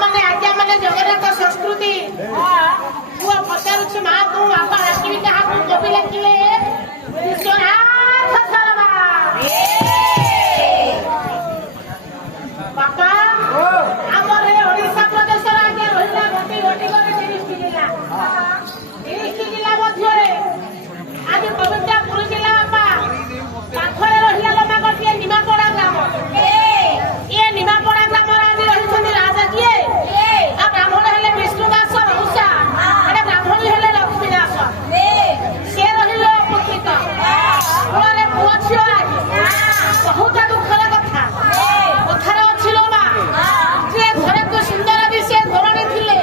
ମାନେ ଆଜ୍ଞା ମାନେ ଜଗନ୍ନାଥ ସଂସ୍କୃତି ପୁଅ ପଚାରୁଛି ମା ତୁ ବାପା ଡାକିବି କାହାକୁ କବି ଲେଖିଲେ ବିଶ୍ୱନାଥ ଶର୍ମା ବାପା ଆମର ଏ ଓଡ଼ିଶା ପ୍ରଦେଶର ଆଜ୍ଞା ରହିଲା ଗୋଟି ଗୋଟି କରି 30ଟି ଜିଲ୍ଲା 30ଟି ଜିଲ୍ଲା ମଧ୍ୟରେ ଆଜି ପବିତ୍ର ପୁରୀ ଜିଲ୍ଲା ବାପା ପାଖରେ ରହିଲା ଲୋମା ଗୋଟିଏ ନିମାପଡ଼ା ଗ୍ରାମ ଏ ନିମାପଡ଼ା ଗ୍ରାମରେ ଆଜି ରହିଛନ୍ତି ରାଜା କିଏ ଆଉ ବ୍ରାହ୍ମଣ ହେଲେ ବିଷ୍ଣୁ ଦାସ ରହୁସା ଏଟା ବ୍ରାହ୍ମଣୀ ହେଲେ ଲକ୍ଷ୍ମୀ ଦାସ ସେ ରହିଲେ ଅପୁତ୍ରିକ ଫଳରେ ପୁଅ ଝିଅ ବହୁତ ଦୁଃଖର କଥା କଥାରେ ଅଛି ଲୋମା ଯେ ଘରକୁ ସୁନ୍ଦର ଦିଶେ ଘରଣୀ ଥିଲେ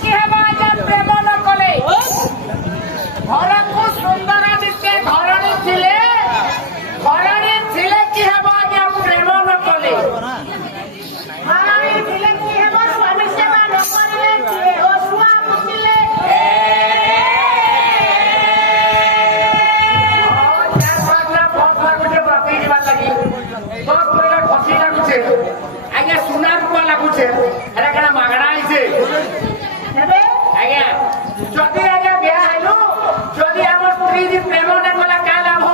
କି ହେବ ଆଜ୍ଞା ପ୍ରେମ ନ କଲେ ଘରକୁ ସୁନ୍ଦର ଦିଶେ ଘରଣୀ ଥିଲେ କି ହେବ ଆଜ୍ଞା ପ୍ରେମ ନ କଲେ ଘରଣୀ ଥିଲେ କି ହେବ ସ୍ୱାମୀ ସେବା ନ କରିଲେ କିଏ ଓ ଛୁଆ ମୁତିଲେ ଆଜ୍ଞା ସୁନା ରୂପା ଲାଗୁଛେ ହେରା କାଣା ମାଗଣା ଆଇଛେ ଆଜ୍ଞା ଯଦି ଆଜ୍ଞା ବିହା ହେଲୁ ଯଦି ଆମ ସ୍ତ୍ରୀ ପ୍ରେମ ନ କଲା କାଁ ଲାଭ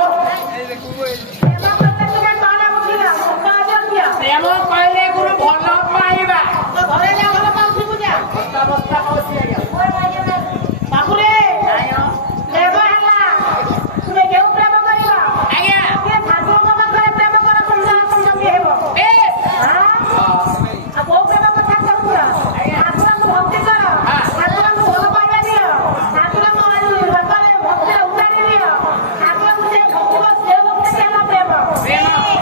ପ୍ରେମ କହିଲେ ଗୁରୁ ଭଲ ପାଇବା ଘରେ ଯା ଭଲ ପାଉଥିବୁ ଯା ଅବସ୍ଥା କହୁଛି ଆଜ୍ଞା ବାବୁରେ ପ୍ରେମ ହେଲା ତୁମେ କେଉଁ ପ୍ରେମ କରିବ ଆଜ୍ଞା ଠାକୁରଙ୍କ ପାଖରେ ପ୍ରେମ କର ସୁନ୍ଦର ସୁନ୍ଦର ହେବ ଆଉ କୋଉ ପ୍ରେମ କଥା କହୁଛ ଠାକୁରଙ୍କୁ ଭକ୍ତି କର ଠାକୁରଙ୍କୁ ଭଲ ପାଇବା ଦିଅ ଠାକୁରଙ୍କ ବାପାରେ ଭକ୍ତିରେ ଉତାରି ଦିଅ ଠାକୁରଙ୍କୁ ସେ ଭକ୍ତିବ ସେ ଭକ୍ତି ହେଲା ପ୍ରେମ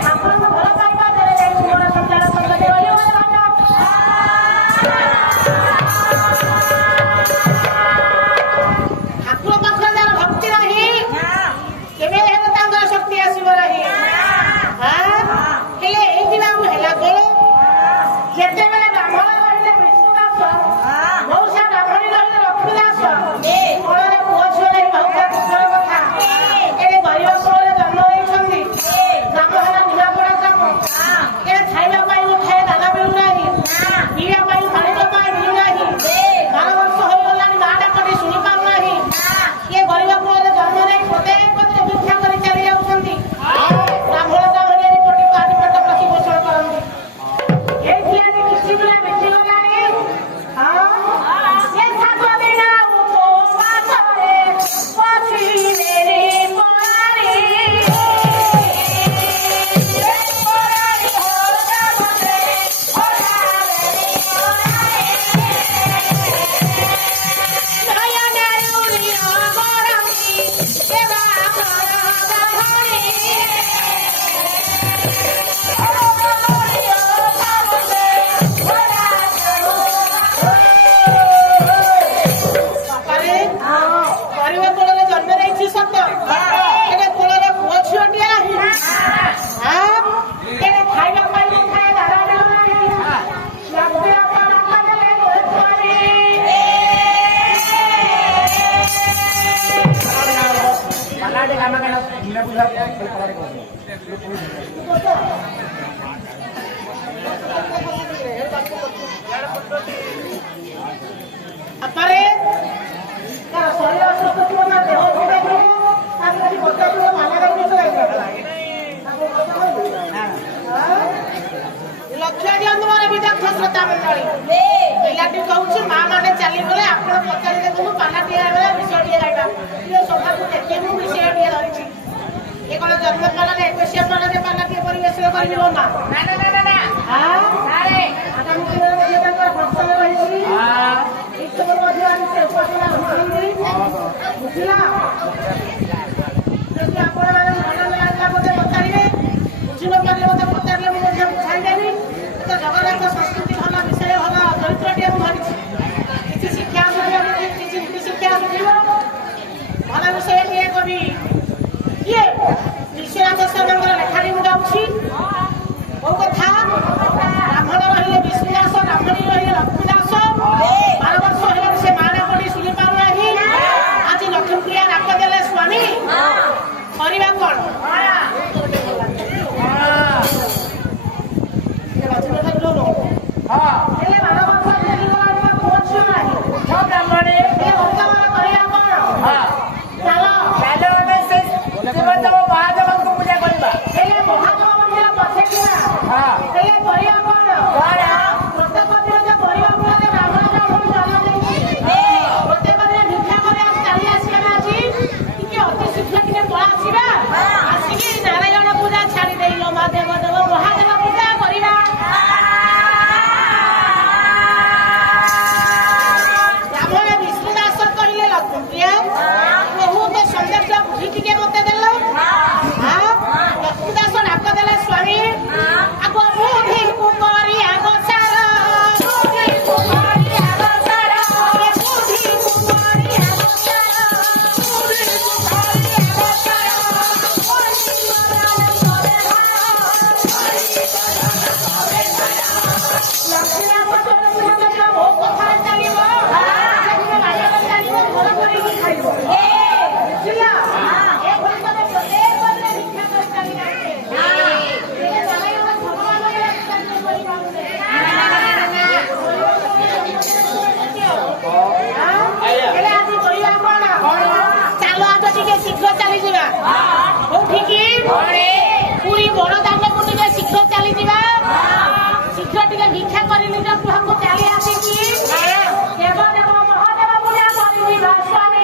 ଠାକୁରଙ୍କୁ ଭଲ ପାଇବା ଦେଲେ ଯାଇ ତୁମର ସଂସାର ସଂଗତି ରହିବ ଠାକୁର ପାଖରେ ଯାର ଭକ୍ତି ନାହିଁ କେବେ ହେଲେ ତାଙ୍କର ଶକ୍ତି ଆସିବ ନାହିଁ ହେଲେ ଏଇଠି ନାମ ହେଲା କଣ ଯେତେବେଳେ ବ୍ରାହ୍ମଣ ରହିଲେ ବିଷ୍ଣୁ ଦାସ ମଉସା ବ୍ରାହ୍ମଣୀ ରହିଲେ ଲକ୍ଷ୍ମୀ ଦାସ ଫଳରେ ପୁଅ ଝିଅ ନେଇ ବହୁତ ଦୁଃଖର କଥା ଏଠି ଗରିବ କୁଳରେ ଜନ୍ମ ହୋଇଛନ୍ତି ଗ୍ରାମ ହେଲା ନିମାପଡ଼ା ଗ୍ରାମ ଏ ଖାଇବା ପାଇଁ ମୁଠାଏ ଦାନା ମିଳୁନାହିଁ ପିଇବା ପାଇଁ ପାଣି ଟୋପାଏ ମିଳୁନାହିଁ 12 ବର୍ଷ ହୋଇଗଲାଣି ମା ଡାକଟି ଶୁଣି ପାରୁନାହିଁ ଏ ଗରିବ କୁଳରେ ଜନ୍ମ ନେଇ ପ୍ରତ୍ୟେକ ଭିକ୍ଷା କରି ଚାଲି ଯାଉଛନ୍ତି ବ୍ରାହ୍ମଣ ଗ୍ରାମରେ ପଟିକୁ ଆଜି ପେଟ ପ୍ରତିପୋଷଣ କରନ୍ତି ଏଇଠି ଆଜି କିଛି ପିଲା ମିଶିଗଲାଣି ଏ ଠାକୁର ବିନା ଉପବାସରେ ବସିଲେଣି ପରାଣୀ ଗରିବ କୁଳରେ ଜନ୍ମ ନେଇଛି ସତ ଏଟା କୁଳରେ ପୁଅ ଝିଅଟିଏ ନାହିଁ ଏଟା ଖାଇବା ପାଇଁ ଖାଏ ଦାନା ମିଳୁନାହିଁ ଲକ୍ଷ୍ମୀ ବାପା ବାପା ଦେଲେ ବାପାରେ ତାର ଶରୀର ଅସୁସ୍ଥ ଥିବ ନା ଦେହ ଅସୁସ୍ଥ ଥିବ ତାକୁ କିଛି ପଚାରିବ ମାଲାରେ ଲକ୍ଷ୍ୟ ଦିଅନ୍ତୁ ମୋର ବିଦଗ୍ଧ ଶ୍ରୋତା ମଣ୍ଡଳୀ ପିଲାଟି କହୁଛି ମା ମାନେ ଚାଲିଗଲେ ଆପଣ ପଚାରି ଦେଖନ୍ତୁ ପାଲାଟିଏ ବେଳେ ବିଷୟଟିଏ ଗାଇବା ଟିକେ ସଭାକୁ ଦେଖି ମୁଁ ବିଷୟଟିଏ ଧରିଛି ଏ କଣ ଜନ୍ମ ପାଲାରେ 21 ପାଲାରେ ପାଲାଟିଏ ପରିବେଷଣ କରିବ ମା ଆଗାମୀ ଦିନରେ ତାଙ୍କର ପ୍ରସଙ୍ଗ ରହିଛି ଏସବୁ ମଧ୍ୟ ଆଜି ସେ ଉପାସନା ହୋଇଛନ୍ତି ବୁଝିଲା ଯଦି ଆପଣମାନେ ଭଲ ଲାଗିଲା ମୋତେ ପଚାରିବେ ବୁଝି ନ ପାରିଲେ ମୋତେ ପଚାରିଲେ ମୁଁ ମଧ୍ୟ ବୁଝାଇଦେବି ତ ଜଗନ୍ନାଥ ସଂସ୍କୃତି ଭଲ ବିଷୟ ଭଲ ଚରିତ୍ରଟିଏ ମୁଁ ଧରିଛି କିଛି ଶିକ୍ଷା ଆସୁଥିବ କିଛି ଶିକ୍ଷା ଆସୁଥିବ ଭଲ ବିଷୟଟିଏ କବି କିଏ ବିଶ୍ୱନାଥ ଶର୍ମାଙ୍କର ଲେଖାଟି ମୁଁ ଯାଉଛି କୋଉ କଥା ବ୍ରାହ୍ମଣ ରହିଲେ ବିଷ୍ଣୁ ଦାସ ବ୍ରାହ୍ମଣୀ ରହିଲେ ଲକ୍ଷ୍ମୀ ଦାସ 12 ବର୍ଷ ହେଲେ ସେ ମା ଡାକଟି ଶୁଣି ପାରୁନାହିଁ ଆଜି ଲକ୍ଷ୍ମୀପ୍ରିୟା ଡାକ ଦେଲେ ସ୍ୱାମୀ ନିଜ ଗୃହକୁ ଚାଲି ଆସିକି ଦେବ ଦେବ ମହାଦେବ ପୂଜା କରିବି ଦର୍ଶନୀ।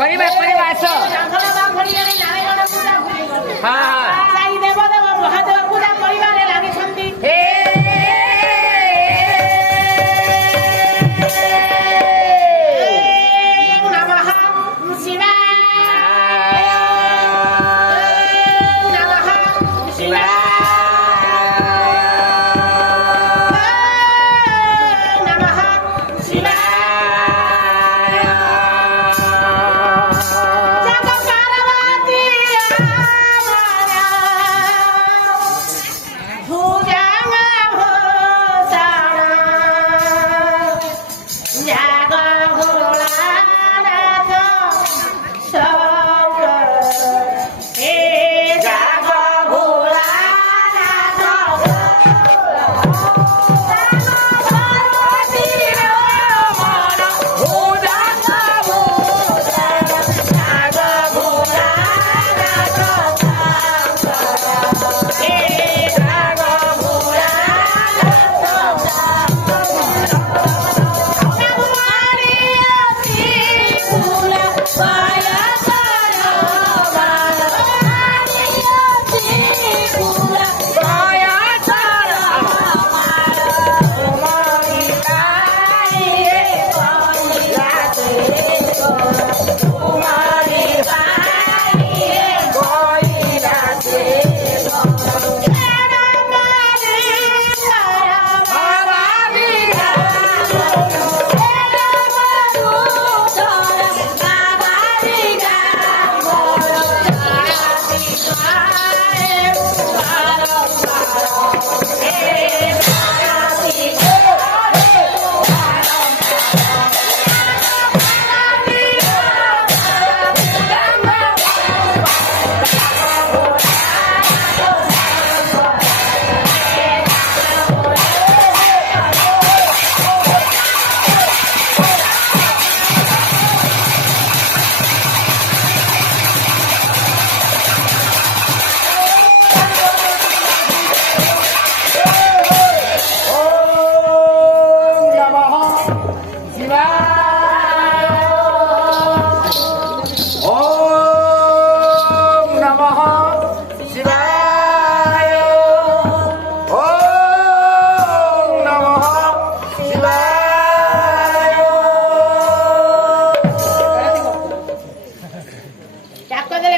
କରିବା ଆସ। ବ୍ରାହ୍ମଣ ବ୍ରାହ୍ମଣୀମାନେ ନାରାୟଣ ପୂଜା ଭୁଲିଗଲେ। ହଁ। ସେଇ ଦେବଦେବ ମହାଦେବ ପୂଜା କରିବାରେ ଲାଗିଛନ୍ତି। ନମଃ ଶିବାୟ। ନମଃ ଶିବାୟ। ନମଃ ଶିବାୟ। ଜଗ ପାର୍ବତୀ ଭୁଜଙ୍ଗ ଭୂଷଣ ଜାଗ ଭୋଳାନାଥ ଶଙ୍କର ହେ ଜାଗ ଭୋଳାନାଥ ପାର୍ବତୀ ରମଣ ଭୁଜଙ୍ଗ ଭୂଷଣ ଜାଗ ଭୋଳାନାଥ ଶଙ୍କର ହେ ଜାଗ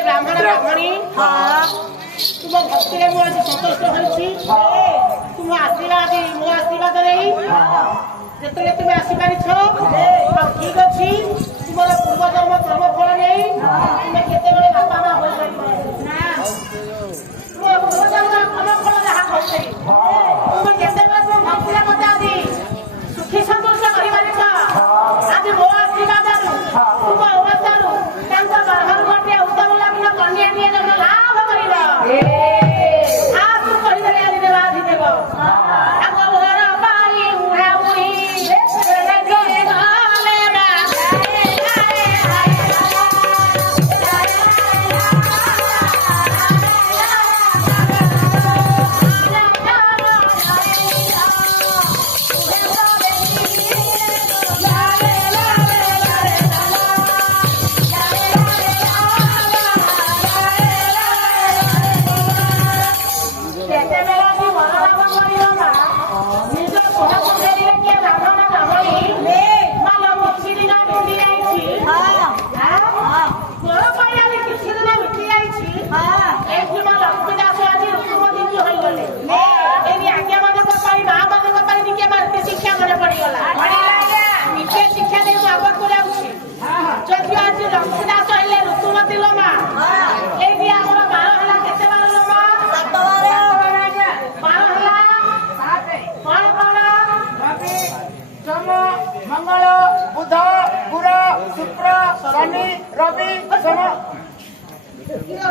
ବ୍ରାହ୍ମଣ ବ୍ରାହ୍ମଣୀ ତୁମ ଭକ୍ତିରେ ମୁଁ ଆଜି ସନ୍ତୁଷ୍ଟ ହୋଇଛି। ତୁମ ଆଶୀର୍ବାଦ ମୋ ଆଶୀର୍ବାଦରେ ଯେତେବେଳେ ତୁମେ ଆସିପାରିଛ ଆଉ ଠିକ ଅଛି। ତୁମର ପୂର୍ବ ଜନ୍ମ କର୍ମ ଫଳ ନେଇ ତୁମେ କେତେବେଳେ ବାପା ମା ହୋଇପାରିବ ନା। ତୁମର ପୂର୍ବ ଜନ୍ମ କର୍ମ ଫଳ ଯାହା ହୋଇଛି ତୁମେ କେତେବେଳେ ତୁମ ଭକ୍ତିରେ ମତେ ଆଜି ସୁଖୀ ସନ୍ତୁଷ୍ଟ କରିପାରିଛ। ଆଜି ମୋ ଆଶୀର୍ବାଦରୁ ତୁମ ଅବସ୍ଥାରୁ ତାଙ୍କ ଗର୍ଭରୁ ଗୋଟିଏ ଉତ୍ତମ ଲଗ୍ନ କନ୍ୟାଟିଏ ଜନ୍ମ ଲାଭ କରିବ। ତୁ କହିଦେଲେ ଆଜି ଦେବାଧିଦେବ ତାଙ୍କ ଘର ପାଇ ଉଡ଼ା ଉଡ଼ି मंगल बुध गुर शुक्र शनि रवि सोम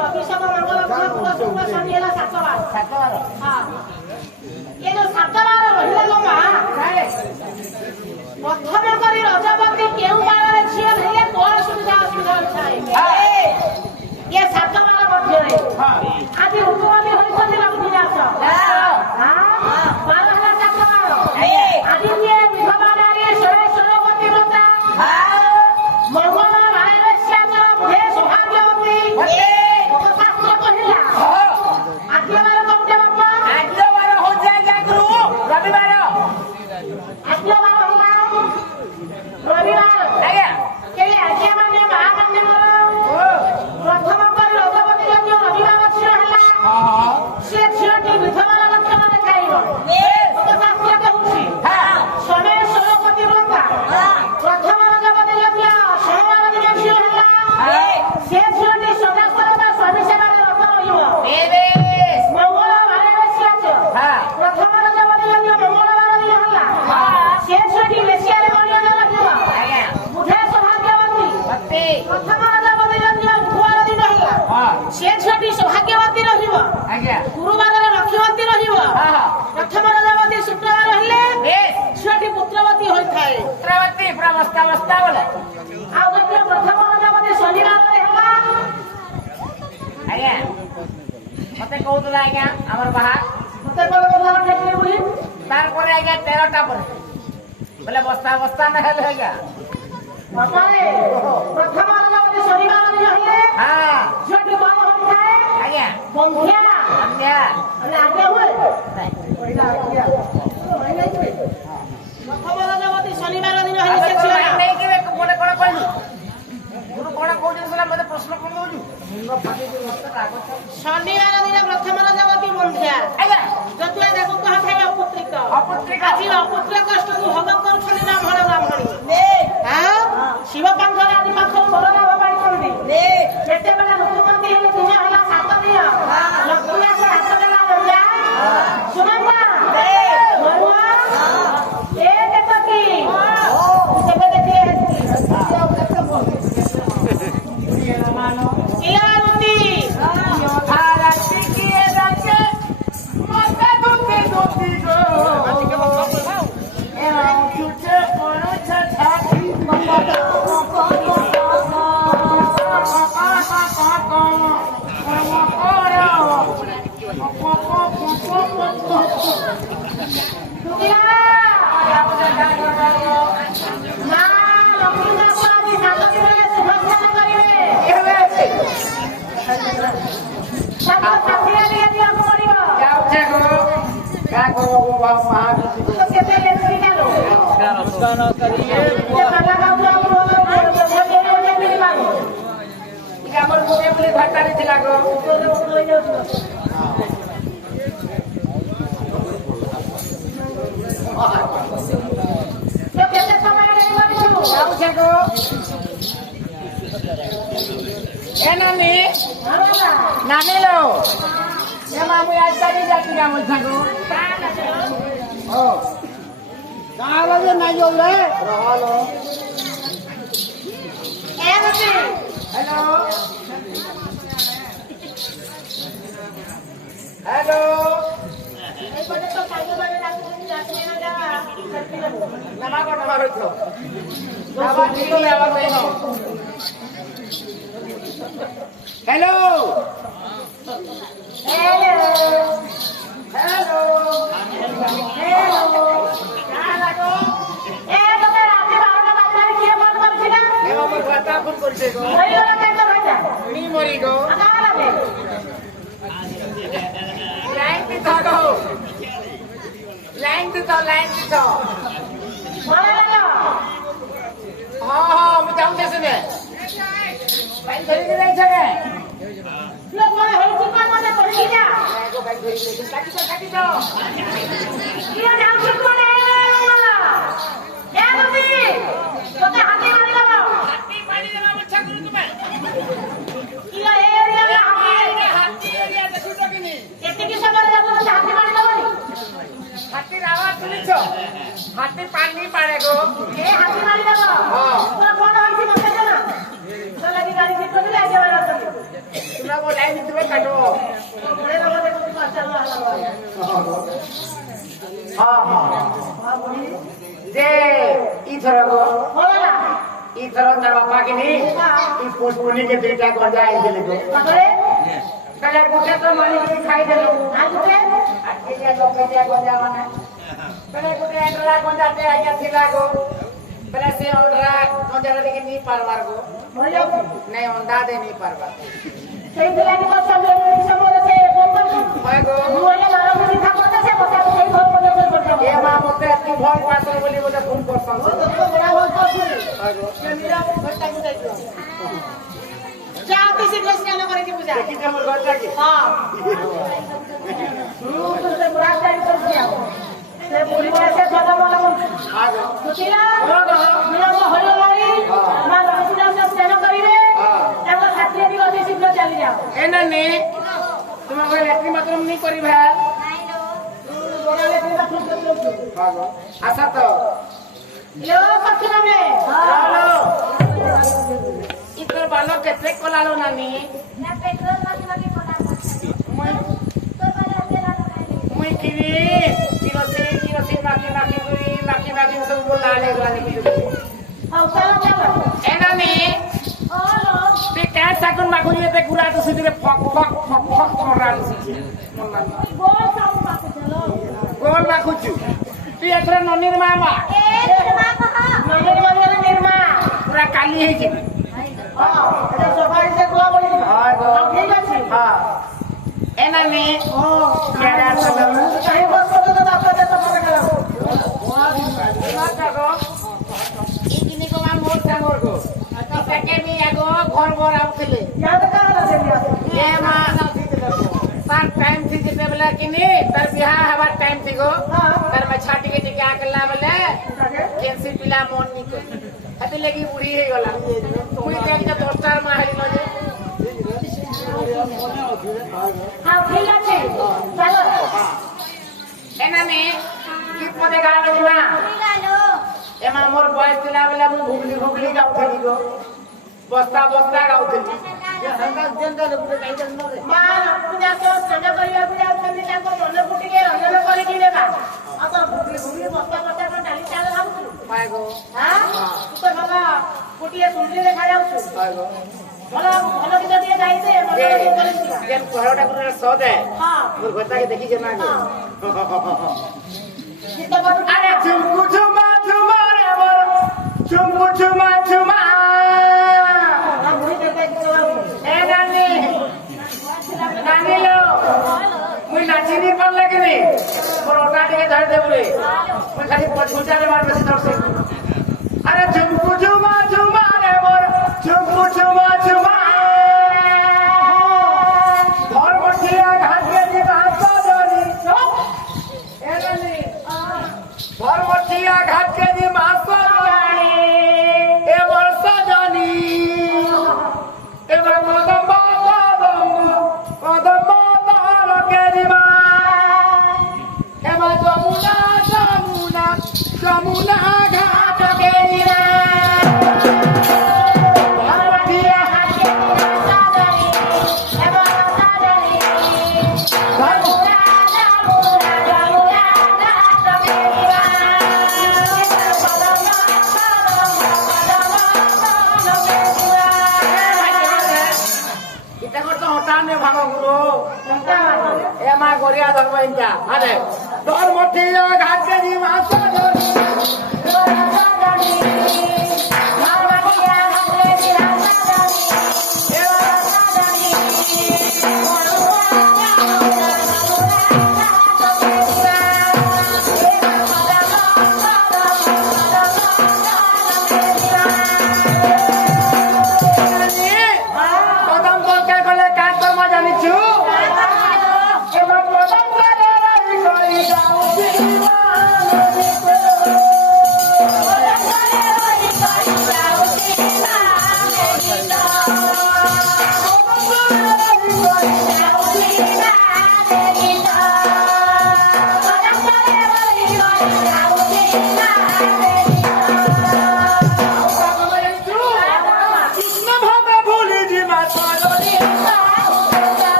रवि सोम मंगल बुध गुर शुक्र शनि है 7 बार। हाँ ये जो 7 बार रहिला लो मां प्रथम करी रजपति केउ बार रे छिए हेले कोन सुविधा असुविधा छै ये 7 बार मध्य रे आज उपवादी होई कोन लक्ष्मी दास हां 12 हला 7 बार आज ये विधवा नारी 16 16 पति व्रता मंगल भाई श्याम ସେ ଝିଅଟି ସୌଭାଗ୍ୟବତୀ ରହିବ ଆଜ୍ଞା ଗୁରୁବାରରେ ଲକ୍ଷ୍ମୀବତୀ ରହିବ ହଁ ହଁ ପ୍ରଥମ ରଜବତୀ ଶୁକ୍ରବାର ହେଲେ ବେଶ ଝିଅଟି ପୁତ୍ରବତୀ ହୋଇଥାଏ ପୁତ୍ରବତୀ ପୁରା ବସ୍ତା ବସ୍ତା ବୋଲେ ଆଉ ଗୋଟିଏ ପ୍ରଥମ ରଜବତୀ ଶନିବାରରେ ହେଲା ଆଜ୍ଞା ମତେ କହୁଥିଲା ଆଜ୍ଞା ଆମର ବାହା ମତେ ଠେକିଲେ ବୁଲି ତାରପରେ ଆଜ୍ଞା 13ଟା ପରେ ବୋଲେ ବସ୍ତା ବସ୍ତା ନା ହେଲେ ଆଜ୍ଞା ବର୍ଷାରେ ପ୍ରଥମ ରଜବତୀ ଶନିବାର ଦିନ ହେଲେ ହଁ ଝିଅଟି ବଡ଼ ହୋଇଥାଏ ଆଜ୍ଞା ବନ୍ଧିଆ ଆଜ୍ଞା ଆଜ୍ଞା ହୁଏ ପ୍ରଥମ ରଜବତୀ ଶନିବାର ଦିନ ହେଲେ ସେ ଝିଅ ନେଇକି ଗୋଟେ କଣ କହିଲୁ ଗୁରୁ କଣ କହୁଛୁ ସେଟା ମତେ ପ୍ରଶ୍ନ କଣ ଦଉଛୁ ଶନିବାର ଦିନ ପ୍ରଥମ ରଜବତୀ ବନ୍ଧିଆ ଆଜ୍ଞା ଯତୁଆ ତାକୁ କୁହାଥାଏ ଅପୁତ୍ରିକ ଅପୁତ୍ରିକ ଆଜି ଅପୁତ୍ରିକ କଷ୍ଟକୁ ଭୋଗ କରୁଛନ୍ତି ବ୍ରାହ୍ମଣ ବ୍ରାହ୍ମଣୀ ଶିବ ପାଖରେ ଆଜି ପାଖରୁ ଭଲ ଲାଭ ପାଇଛନ୍ତି ଯେତେବେଳେ ଋତୁମତୀ ହେଲେ ଦିନ ହେଲା 7 ଦିନ ଲକ୍ଷ୍ମୀ ଆସ ହାତ ଦେଲା ରଜା ଶୁଣନ୍ତା ଏ କେତକି କେବେ ଦେଖିଲେ ଇଲାରୁତି ରାତି କିଏ ରାତେ ମତେ ଦୁତି ଦୁତି ଗো ଏ ତୁଝେ ପରଛ ଛାତି ମା ଲକ୍ଷ୍ମୀ ଦାସ ଆଜି 7 ଦିନରେ ଶୁଭସ୍ନାନ କରିବେ ତାଙ୍କ ସାଥିରେ ଟିକେ ଯିବାକୁ ପଡିବ ଯାଉଛେ ଗো କା ଗো ମହାବିଷ୍ଣୁ ତ କେତେ ଲେଖି ଗେଲ ପାଲା ଗାଉବାକୁ ଆମର ଗୋଟିଏ ବୋଲି ଘରଟାରେ ଥିଲା ଗো କେତେ ସମୟ କରିଛୁ ଯାଉଛେ ଗো ଏ ନାନୀ ନାନୀ लो ଏ ମାମୁ ଆଜି ତାରି ଯାତି ଆମ ସାଙ୍ଗ ଓ କାଳ ଯେ ନାଇ ଯୋଉଲେ ରହलो ଏମିତି हेलो हेलो ଏପଟେ ତ ସାଙ୍ଗମାନେ ଡାକୁଛନ୍ତି ଯାତ୍ରୀ ନା ଯା नमा को नमा रखो नमा ठीक ले आवाज देनो हेलो हेलो हेलो हेलो क्या लागो ए तोते राती 12টা বাজে কি ফোন করছিস না ए बाबा बाता फोन करछे गो ওই ওরা কেন ভাইটা नी मरी गो আনা লাগে लाइन पे था गो लाइन पे था বলে না हां हां मु जाऊं जैसे ने लाइन धरी के नहीं छगे লোক বলে হইছে কোন মনে পড়ি যা को भाई धरी के काटी दो কি যাচ্ছে কোনে এ রবি তোতে হাতি মারি দাও हाथी पानी देवा मच्छा करू तुम्हें কি এরিয়া রে হাতি हाथी एरिया देखु तो कि नहीं এতিকি সময় যাব তোতে হাতি মারি দাও हाथी आवाज सुनिছো हाथी पानी पाड़े गो এ হাতি মারি দাও हां তোরা কোন হইছে মতে জানা তো লাগি গাড়ি ঠিক করে লাগে বাইরে আসছে तुमरा वो लाइन तुम्हें काटो বড় লোক দেখো তুমি চালু হালা हां हां जे इथर गो বলা इथर तार बापा के नहीं ई पुष्पुनी के दुईटा गंजा आई देले गो তারপরে कले गुटे तो मालिक के खाई देलो আজকে आके लोग के गंजा माने कले गुटे एकला गंजा ते आया थिला गो कले से ओडरा गंजा रे के नहीं पारवार गो মরে যাও नहीं अंडा दे नहीं पारवार সেই দিলানি কথা বলে সে ফোন হয় গো মুয়ে লারা মুজি থাকতে সে কথা সেই ফোন করে করতে ए मां मते अति भल पासन बोली मते फोन करसन বড় বড় করছি হয় গো কেমিরা ঘরটা কি যাইতো যা তুই শীঘ্র স্নান করে কি পূজা देखि हमर घर जाके হ্যাঁ তো সে বড় চাই করছি সে পরিবার সে কথা বলা आ गो সুতিরা নিয়ম হলো নাই মা লক্ষ্মী দাস স্নান করিবে এবং সাথে দি অতি শীঘ্র চলে যাও ए नन्नी तुम कोई लेट्रिन बाथरूम नहीं करी भा বড়ালে কিবা খুব করছো हागो आसा तो লো সত্যি নামে हेलो इतर बालो केते कोलालो नानी না পেট্রোল মাছ मुई किनी किरोसिन माकी सब बोला ले वाले की हौ चलो एना ने ओलो ते क्या साकुन माकुनी ते गुरा तो सिधे फक मोरा सिचे गोल साउ पासे चलो गोल माकुचु तू एथरा ननिर मामा ए निर्मा कहा निर्मा पूरा काली है जी हां এটা সবাই সে কোয়া বলি हां ঠিক আছে हां एना ने ओ क्या चलो চাই বস করতে তো আপনাদের তো মনে গেল इकिनी को मान मोर सांगोर को सेकेंड आगो घर आउथिले याद करा दे ये मा तार टाइम थी जिते बेला किनी तार बियाह हवा टाइम थी गो तार में छाटी के टिका करला बेले कैंसिल पिला मन नी को हते लगी बुढ़ी हे गला मुई देख के 10 स्टार मा हेली न हां ठीक আছে চলো एना ने की पदे गालो ना গালো एमा मोर बॉयज तिला बेला मु भुगली गाउथली गो बस्ता गाउथली মা পূজা তো সঙ্গে করিয়া পূজা করতে তাকো মনে ফুটিকে রঞ্জন করে কি দেবা আত ভুগলি বস্তা বস্তা করে ডালি চাল খাউছু पाएगो হ্যাঁ তো বাবা ফুটিয়ে সুন্দর দেখা যাউছু पाएगो ভালো ভালো কি দিয়ে গাইতে মনে করে जेन परोटा करे सद है হ্যাঁ मोर बता के देखी जे ना গীত বাজু अरे चुमकु चुमा रे मोर चुमकु चुमा আমি দেখতে গীত ए नानी लो मुई नाचिनी पर लगनी परोटा के धर दे बोले मुई खाली पछुचा ले मार बस धर से अरे चुमकु चुमा रे मोर चुमकु चुमा घर बठिया घाट के जी बात जोनी ए नानी घर बठिया घाट के जी बात जोनी ए वर्षा जानी ए कदम तार के जीवा ए जमुना घाट के जीवा घर बठिया घाट के भागो गुरु एमा गोरिया धर्म इनका अरे धर्म ठिया घाट के जी माता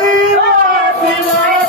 Terima kasih.